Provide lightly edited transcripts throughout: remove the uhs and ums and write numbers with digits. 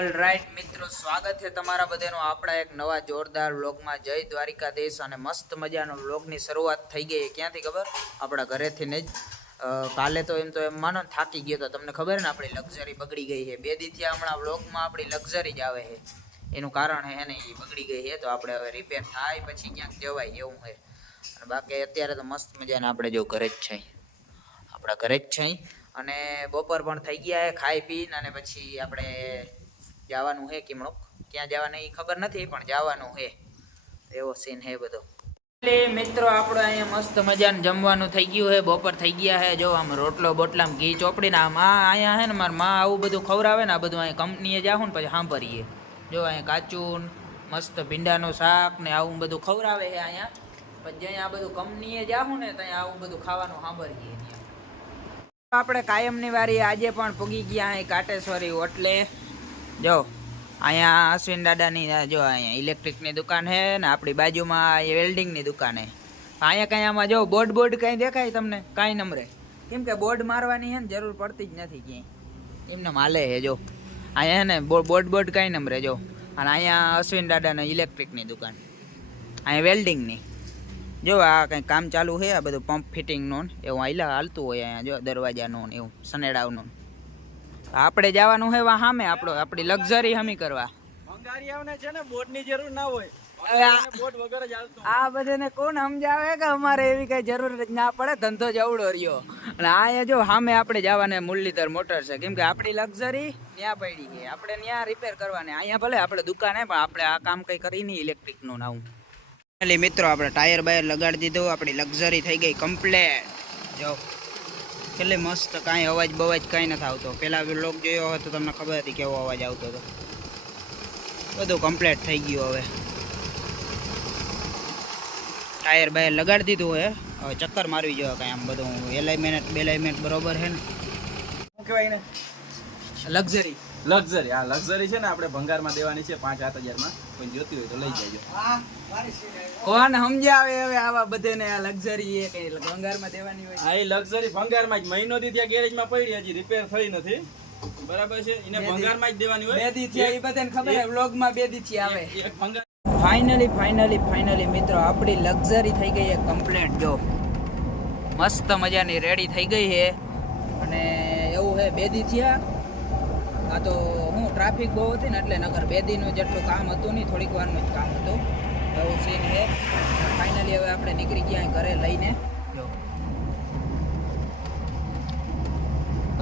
Alright મિત્રો, સ્વાગત છે તમારા બધાનું આપણા એક નવા જોરદાર વ્લોગમાં. જય દ્વારિકાધીશ. અને મસ્ત મજાનો વ્લોગની શરૂઆત થઈ ગઈ. ક્યાંથી ખબર? આપણા ઘરેથી ને જ. કાલે તો એમ માનો થાકી ગયો તો તમને ખબર ને, આપણી લક્ઝરી બગડી ગઈ છે. 2 દી થયા હમણાં વ્લોગમાં આપણી લક્ઝરી જ આવે છે. એનું કારણ છે ને એ બગડી ગઈ છે, તો આપણે હવે રિપેર થાય પછી ક્યાંક જવાય એવું છે. અને બાકી અત્યારે તો મસ્ત મજાના આપણે જો ઘરે જ છે, આપણા ઘરે જ છે. અને બપોર પણ થઈ ગયા છે, ખાઈ પીને અને પછી આપણે જવાનું હે કિમણોક. ક્યાં જવાનું એ ખબર નથી, પણ જવાનું હે. એવો સીન હે બધો. મિત્રો આપણો અહીંયા મસ્ત મજાનું જમવાનું થઈ ગયું હે. બપોર થઈ ગયા હે. જો આમ રોટલો બોટલામાં ઘી ચોપડીને આમાં અહીંયા હે ને મારા માં આવું બધું ખવડાવે ને. આ બધું અહીંયા કંપનીએ જાઉં ને પછી સાંભળીએ. જો અહીંયા કાચું મસ્ત ભીંડાનું શાક ને આવું બધું ખવડાવે છે અહીંયા. પછી જ્યાં આ બધું કંપનીએ જાઉં ને ત્યાં આવું બધું ખાવાનું સાંભળીએ. આપણે કાયમની વારી આજે પણ પૂગી ગયા અહીં કાટેશ્વરી હોટલે. જો અહીંયા અશ્વિન દાદાની જો અહીંયા ઇલેક્ટ્રિકની દુકાન છે ને આપણી બાજુમાં વેલ્ડિંગની દુકાન છે. અહીંયા કાંઈ આમાં જો બોર્ડ કાંઈ દેખાય તમને? કાંઈ નંબરે, કેમ કે બોર્ડ મારવાની છે ને જરૂર પડતી જ નથી ક્યાંય, એમને માલે છે. જો અહીંયા ને બોર્ડ કાંઈ નંબરે જો. અને અહીંયા અશ્વિન દાદાની ઇલેક્ટ્રિકની દુકાન, અહીંયા વેલ્ડિંગની. જો આ કંઈ કામ ચાલુ છે, આ બધું પંપ ફિટિંગનું એવું હાલતું હોય અહીંયા. જો દરવાજાનું એવું સનેડાવનું. આપણે જવાનું છે વા સામે, આપણી લક્ઝરી હમી કરવા. ભંગારીયાઓને છે ને બોર્ડની જરૂર ના હોય, બોર્ડ વગર જ હાલતું. આ બધાને કોણ સમજાવે કે અમારે એવી કઈ જરૂર જ ના પડે, ધંધો જવડો રહ્યો. અને અહીંયા જો સામે આપણે જવાને મુરલીધર મોટર છે, કેમ કે આપણી લક્ઝરી ત્યાં પડી છે, આપણે ત્યાં રિપેર કરવાની. અહીંયા ભલે આપણે દુકાન હે, પણ આપણે આ કામ કઈ કરી નહીં ઇલેક્ટ્રિકનું નાવું. એટલે મિત્રો આપણે ટાયર બાયર લગાડી દીધું, આપણી લક્ઝરી થઈ ગઈ કમ્પ્લેટ. જો એટલે મસ્ત, કાંઈ અવાજ બવાજ કાંઈ નથી આવતો. પહેલાં વ્લોગ જોયો હોય તો તમને ખબર હતી કેવો અવાજ આવતો હતો. બધું કમ્પ્લીટ થઈ ગયું. હવે ટાયર બાયર લગાડી દીધું હે. હવે ચક્કર મારવી જોઈએ કાંઈ આમ બધું એલાઇમેન્ટ બરોબર છે ને. શું કહેવાય ને? લક્ઝરી આ લક્ઝરી છે ને આપણે ભંગારમાં દેવાની છે 5-7 હજારમાં. કોઈ જોતી હોય તો લઈ જાયજો. કોણ સમજાવે હવે આવા બધાને? આ લક્ઝરી એ કઈ ભંગારમાં દેવાની હોય? આ લક્ઝરી ભંગારમાં જ મહિનો થી ત્યાં ગેરેજમાં પડી, હજી રિપેર થઈ નથી. બરાબર છે, એને ભંગારમાં જ દેવાની હોય. 2 દી થયા, એ બધાને ખબર છે. વ્લોગમાં 2 દી થી આવે. એક ભંગાર. ફાઇનલી મિત્રો આપણી લક્ઝરી થઈ ગઈ છે કમ્પ્લીટ. જો મસ્ત મજાની રેડી થઈ ગઈ છે. અને એવું છે 2 દી થયા. આ તો હું ટ્રાફિક બહુ હતી ને એટલે નગર 2 દીનું જેટલું કામ હતું નહીં, થોડીક વારનું જ કામ હતું. એવું સીન છે. ફાઇનલી હવે આપણે નીકળી ગયા ઘરે લઈને. જો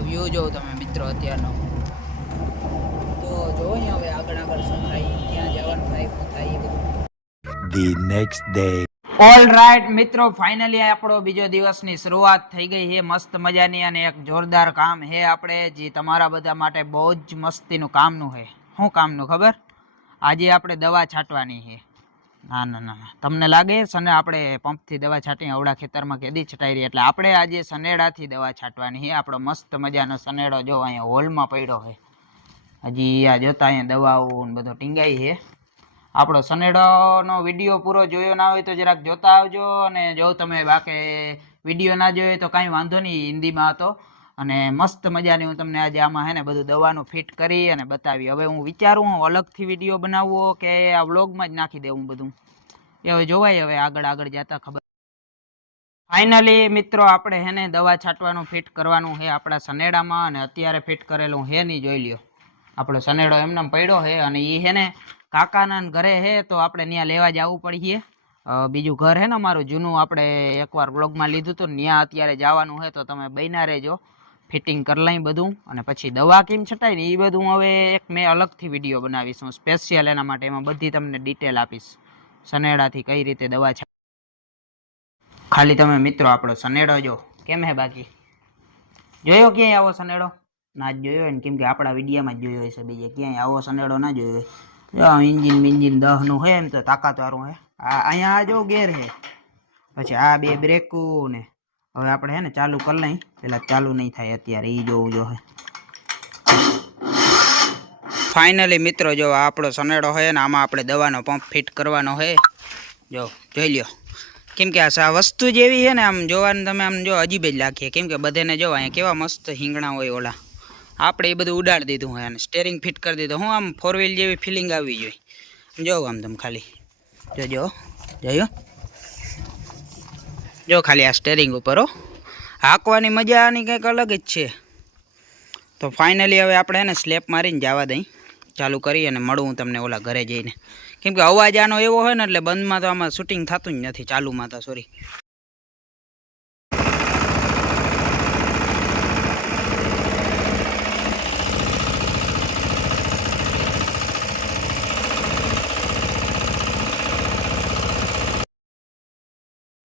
વ્યૂ જોવો તમે મિત્રો અત્યારનો. તો જોવો ને હવે આગળ શું થાય, ક્યાં જવાનું થાય, શું થાય એ બધું. The next day. ઓલરાઈટ મિત્રો, ફાઇનલી આપણો બીજો દિવસની શરૂઆત થઈ ગઈ છે મસ્ત મજાની. અને એક જોરદાર કામ છે આપણે, જે તમારા બધા માટે બહુ જ મસ્તીનું કામનું છે. શું કામનું ખબર? આજે આપણે દવા છાંટવાની છે. ના તમને લાગે સને આપણે પંપથી દવા છાંટી અવડા ખેતરમાં કેદી છટાઈ રહી, એટલે આપણે આજે સનેડાથી દવા છાંટવાની છે. આપણો મસ્ત મજાનો સનેડો જો અહીંયા હોલમાં પડ્યો છે. હજી આ જોતા અહીંયા દવાઓ બધો ટીંગાઈ છે. આપણો સનેડોનો વિડીયો પૂરો જોયો ના હોય તો જરાક જોતા આવજો. અને જો તમે બાકી વિડીયો ના જોયો તો કાંઈ વાંધો નહીં, હિન્દીમાં હતો. અને મસ્ત મજાની હું તમને આજે આમાં હે ને બધું દવાનું ફિટ કરી અને બતાવી. હવે હું વિચારું હું અલગથી વિડીયો બનાવવો કે આ વ્લોગમાં જ નાખી દેવું બધું, એ હવે જોવાય. હવે આગળ જતા ખબર. ફાઇનલી મિત્રો આપણે હે ને દવા છાંટવાનું ફિટ કરવાનું છે આપણા સનેડામાં. અને અત્યારે ફિટ કરેલું હે નહીં, જોઈ લ્યો. આપણો સનેડો એમને પડ્યો છે. અને એ હે ને કાકાના ઘરે હે, તો આપણે ત્યાં લેવા જવું પડીએ. બીજું ઘર હે ને અમારું જૂનું, આપણે એકવાર વ્લોગમાં લીધું હતું, ત્યાં અત્યારે જવાનું છે. તો તમે બન્યા રહેજો, ફિટિંગ કરી લઈ બધું. અને પછી દવા કેમ છટાય ને એ બધું હવે એક મેં અલગથી વિડીયો બનાવીશ હું સ્પેશિયલ એના માટે. એમાં બધી તમને ડિટેલ આપીશ, સનેડાથી કઈ રીતે દવા છાંટવી. ખાલી તમે મિત્રો આપણો સનેડો જો કેમ હે. બાકી જોયો ક્યાંય આવો સનેડો? ના જ જોયો હોય ને, કેમ કે આપણા વિડીયોમાં જ જોયો હશે. બીજે ક્યાંય આવો સનેડો ના જોયો હોય. જો ઇન્જિન 10નું છે, એમ તો તાકાતવાળું છે. અહીંયા આ જો ગેર છે, પછી આ 2 બ્રેકું ને. હવે આપણે હે ને ચાલુ કરી લઈ, પેલા ચાલુ નહીં થાય અત્યારે, એ જોવું જો. ફાઇનલી મિત્રો જો આપણો સનેડો છે ને આમાં આપણે દવાનો પંપ ફિટ કરવાનો છે. જો જોઈ લ્યો, કેમ કે આ વસ્તુ જેવી છે ને આમ જોવાનું તમે આમ જો અજીબ જ લાગીએ. કેમ કે બધાને જો અહીંયા કેવા મસ્ત હિંગણા હોય ઓલા, આપણે એ બધું ઉડાડી દીધું હોય અને સ્ટેરિંગ ફિટ કરી દીધું. હું આમ 4 વ્હીલ જેવી ફિલિંગ આવવી જોઈએ. જો આમ તમે ખાલી જોજો જોયું જો ખાલી આ સ્ટેરિંગ ઉપર હો હાંકવાની મજા આની કંઈક અલગ જ છે. તો ફાઇનલી હવે આપણે એને સ્લેપ મારીને જવા દઈ ચાલુ કરી અને મળું તમને ઓલા ઘરે જઈને, કેમ કે અવાજ આનો એવો હોય ને એટલે બંધમાં તો આમાં શૂટિંગ થતું જ નથી, ચાલુમાં તો સોરી.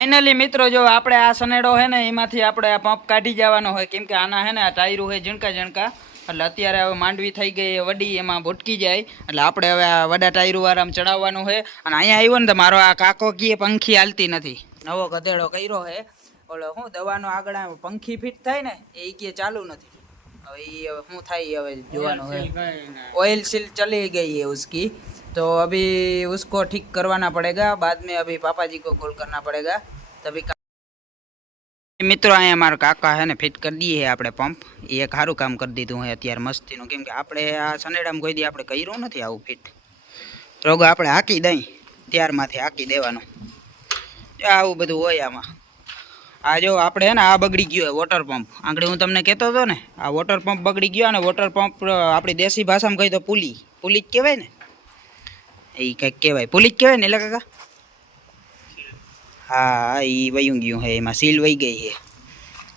ફાઇનલી મિત્રો જો આપણે આ સનેડો છે ને એમાંથી આપણે આ પંપ કાઢી જવાનો હોય, કેમ કે આના છે ને આ ટાયરું હોય ઝીણકા ઝીણકા, એટલે અત્યારે હવે માંડવી થઈ ગઈ વડી એમાં ભટકી જાય, એટલે આપણે હવે આ વડા ટાયરું વાળામાં ચડાવવાનું છે. અને અહીંયા આવ્યો ને તો મારો આ કાકો કીએ પંખી હાલતી નથી, નવો ગધેડો કર્યો છે. ઓલો શું દવાનો આગળ પંખી ફિટ થાય ને એ કીએ ચાલુ નથી. હવે એ હવે શું થાય હવે જોવાનું છે. ऑयल सील चली गई है उसकी, तो अभी उसको ठीक करवाना पड़ेगा, बाद में अभी पापा जी को कॉल करना पड़ेगा तभी. મિત્રો અહીંયા મારા કાકા હે ને ફિટ કરી દઈએ આપણે પંપ, એ એક સારું કામ કરી દીધું હોય અત્યારે મસ્તીનું, કેમ કે આપણે આ સનેડામાં કોઈ દી આપણે કર્યું નથી આવું ફિટ. રોગ આપણે હાંકી દઈ ત્યારમાંથી હાંકી દેવાનું, આવું બધું હોય આમાં. આ જો આપણે હે ને આ બગડી ગયો વોટર પંપ, આંગળી હું તમને કહેતો હતો ને આ વોટર પંપ બગડી ગયો, અને વોટર પંપ આપણી દેશી ભાષામાં કહી તો પુલી જ કહેવાય ને, એ કંઈક કહેવાય પુલી જ કહેવાય ને એટલે કાકા. હા એ વયું ગયું છે, એમાં સીલ વહી ગઈ છે,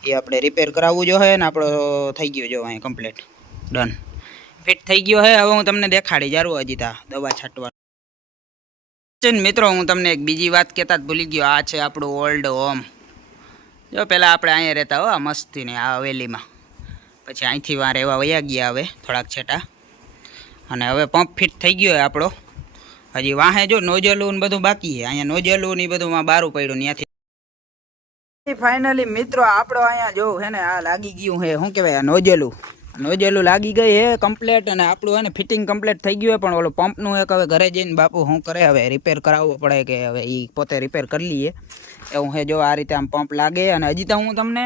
એ આપણે રિપેર કરાવવું જો છે ને આપણો થઈ ગયો જો અહીંયા કમ્પ્લીટ ડન ફિટ થઈ ગયો છે. હવે હું તમને દેખાડી જારું હજી તા દવા છાંટવા. મિત્રો હું તમને એક બીજી વાત કહેતા જ ભૂલી ગયો, આ છે આપણું ઓલ્ડ હોમ. જો પહેલાં આપણે અહીંયા રહેતા હો આ મસ્તીની આ હવેલીમાં, પછી અહીંથી વાર રહેવા વયા ગયા હવે થોડાક છેટા, અને હવે પંપ ફિટ થઈ ગયો હોય આપણો. હજી વાહે જો નોજલું ને બધું બાકી છે, અહીંયા નોજલું ને બધું બારું પડ્યું ત્યાંથી. ફાઇનલી મિત્રો આપણો અહીંયા જો હે ને આ લાગી ગયું છે શું કહેવાય નોજલું લાગી ગઈ છે કમ્પ્લેટ, અને આપણું હે ને ફિટિંગ કમ્પ્લીટ થઈ ગયું હોય, પણ ઓલો પંપનું એક હવે ઘરે જઈને બાપુ શું કરે હવે રિપેર કરાવવો પડે કે હવે એ પોતે રિપેર કરી લઈએ એવું છે. જો આ રીતે આમ પંપ લાગે, અને હજી તો હું તમને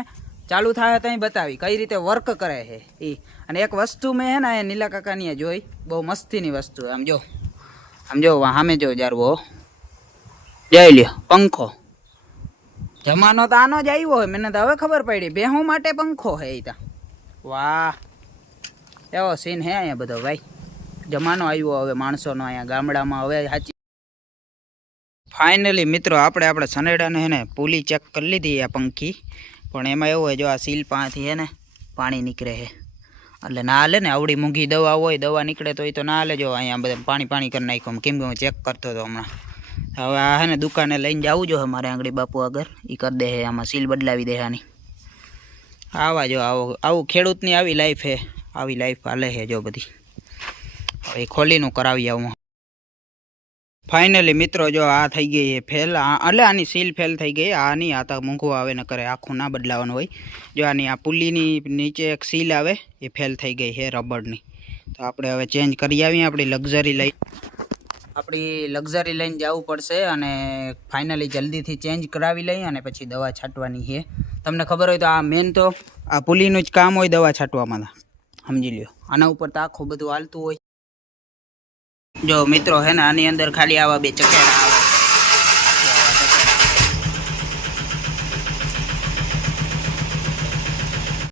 ચાલુ થાય ત્યાં બતાવી કઈ રીતે વર્ક કરે છે એ. અને એક વસ્તુ મેં હે ને એ નીલા કાકાની જોઈ, બહુ મસ્તીની વસ્તુ. આમ જો સામે જો જારવો જઈ લ્યો પંખો, જમાનો તો આનો જ આવ્યો હોય, મને તો હવે ખબર પડી બેહું માટે પંખો હે. તા વાહ એવો સીન હે અહીંયા બધો ભાઈ, જમાનો આવ્યો હવે માણસોનો અહીંયા ગામડામાં હવે સાચી. ફાઇનલી મિત્રો આપણે સનેડાને હે ને પુલી ચેક કરી લીધી આ પંખી, પણ એમાં એવું હોય જો આ સીલ પાસેથી હે ને પાણી નીકળે છે, એટલે ના હાલે ને આવડી મૂંઘી દવા હોય, દવા નીકળે તો એ તો ના હાલે. જો અહીંયા બધા પાણી કરી નાખ્યું, કેમ કે હું ચેક કરતો હતો હમણાં. હવે આ હે ને દુકાને લઈને જવું જો મારે આંગળી બાપુ આગળ, એ કરી દે આમાં સીલ બદલાવી દે આની. આવા જો આવું ખેડૂતની આવી લાઈફ હે, આવી લાઈફ હાલે છે જો બધી. હવે ખોલીનું કરાવી આવું. ફાઇનલી મિત્રો જો આ થઈ ગઈ છે ફેલ, એટલે આની સીલ ફેલ થઈ ગઈ. આની આ તો મૂંઘું આવે ને કરે, આખું ના બદલાવાનું હોય. જો આની આ પુલીની નીચે એક સીલ આવે એ ફેલ થઈ ગઈ છે રબરની, તો આપણે હવે ચેન્જ કરી આવીએ. આપણી લક્ઝરી લઈને જવું પડશે, અને ફાઇનલી જલ્દીથી ચેન્જ કરાવી લઈએ અને પછી દવા છાંટવાની છે. તમને ખબર હોય તો આ મેન તો આ પુલીનું જ કામ હોય દવા છાંટવામાં, સમજી લ્યો. આના ઉપર તો આખું બધું હાલતું હોય. જો મિત્રો હે ને આની અંદર ખાલી આવા બે ચકેડા